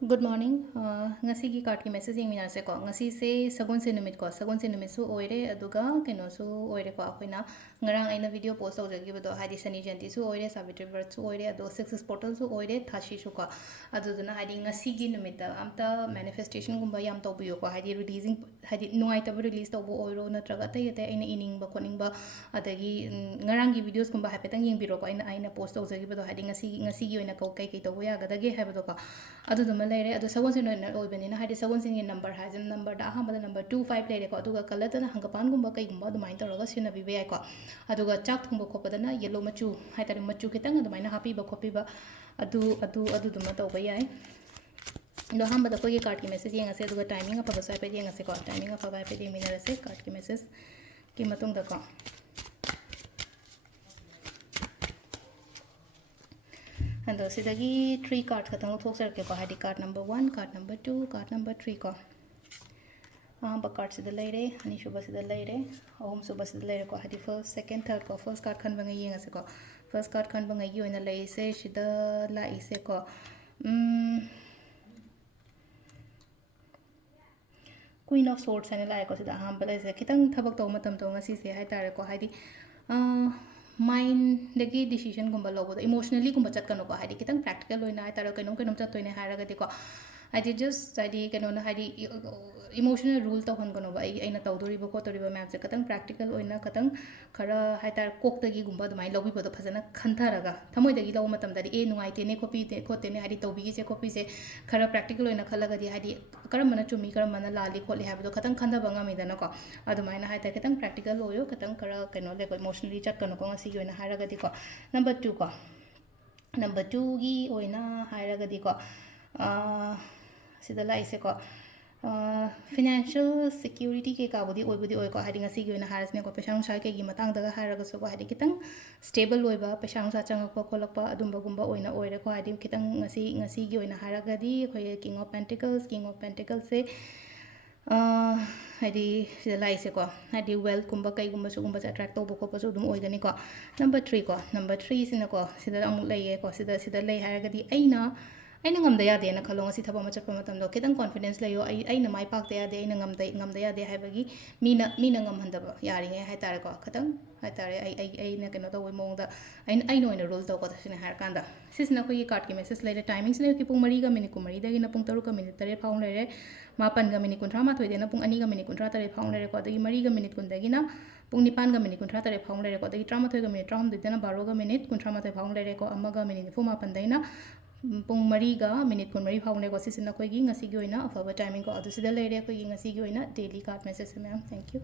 Good morning. Ngasigi card ki message yung minarse ko. Ngasi se sagun se numit ko. Sagun se numit su oire aduga keno su oire ko akoina ngarang aina video post tawjagi bado hadi sani janti su oire savitri birth su oire ado success portal su oire thashi su ko. Aduduna hadi ngasigi numit amta manifestation gumba yam tawbiyo ko hadi releasing hadi nuai tabu release tawbo oiro natraga tay tay aina ining ba koning ba adagi ngarang gi videos gumba hapetang yung biro ko aina post tawjagi bado hadi ngasigi oina ko kai kai tawbo ya gadage habado ko. aduduma leire adu sagon sin na oibanina hadi sagon sin number hazim number da ahamba number 25 leire ko aduga color tana hangapan gumba kai gumba du main toroga sina bibe ai ko aduga chak thumba khopadana yellow machu haitari machu kitang du maina happy ba copy ba adu duma to ba yai ndo hamba da ko ye card ki message yenga se aduga timing apa ba sai pe yenga se ko timing apa ba pe de minara se card ki message ki matung da ko and sidagi 3 cards khatang thok sar ke ko hadi card number 1 card number 2 card number 3 ko ba card sida leire ani shuba sida leire ahum suba sida leire ko hadi first second third ko first card khan banga yenga se ko first card khan banga yi oina lei se sida la ise ko Queen of Swords ani lai ko sida ham bala se kitang thabak to matam to ngasi se hai tare ko hadi mind degi decision gumba logo emotionally gumba chat kanu ko hadi kitang practical loina ai taro kainom kainom chat toine haraga de ko hadi just hadi kanu na hadi emotional rule to hon kanu ba ai na tawdori ba ko tori ba map se katang practical oina katang khara hai tar kok tagi gumba dumai logi ba do phajana khantharaga thamoi dagi lo matam dari e nungai te ne copy te ko te ne hadi tawbi gi se copy se khara practical oina khalaga di hadi karam mana chumi karam mana lali kholi ha ba do katang khanda banga mi dana ko adumai na hai tar katang practical oyo katang khara kanu le ko emotionally chat kanu ko ngasi gi oina haraga di ko number 2 ko number 2 gi oina haraga di ko sida lai se ko financial security ke ka budi oibudi oi ko hadi ngasi gi oina haras ne ko pesang sa ke gi matang daga haraga so ko hadi kitang stable oiba pesang sa chang ko kolakpa adumba gumba oina oire ko hadi kitang ngasi gi oina haraga di khoi king of pentacles se hadi sida lai se ko hadi wealth gumba kai gumba su gumba attract to ko pa su dum oigani ko number 3 ko number 3 sina ko sida amuk lai ko sida lai haraga di aina ngamda yade na khalong asi thaba ma chappa matam do kitang confidence layo aina mai pak te yade aina ngamda yade haibagi mina ngam handaba yari nge hai tare ko khatang hai tare ai na keno to mong da ai no ina rule to ko sina har kanda sisna ko ye card ki message later timings le ki pung mari ga minute ko mari da gi na pung taru ka minute tare faung le re mapan ga minute kuntra ma thoi de na pung ani ga minute kuntra tare faung le re ko da gi mari ga minute kun da gi na pung nipan ga minute kuntra tare faung le re ko da gi trama thoi ga minute tram de na 12 ga minute kuntra ma thoi faung le re ko amma ga minute fu mapan dai na pung mariga minute kun mari faung le ko sisina ko gi ngasi gi oina afaba timing ko adu sida leire ko gi ngasi gi oina daily card message ma'am thank you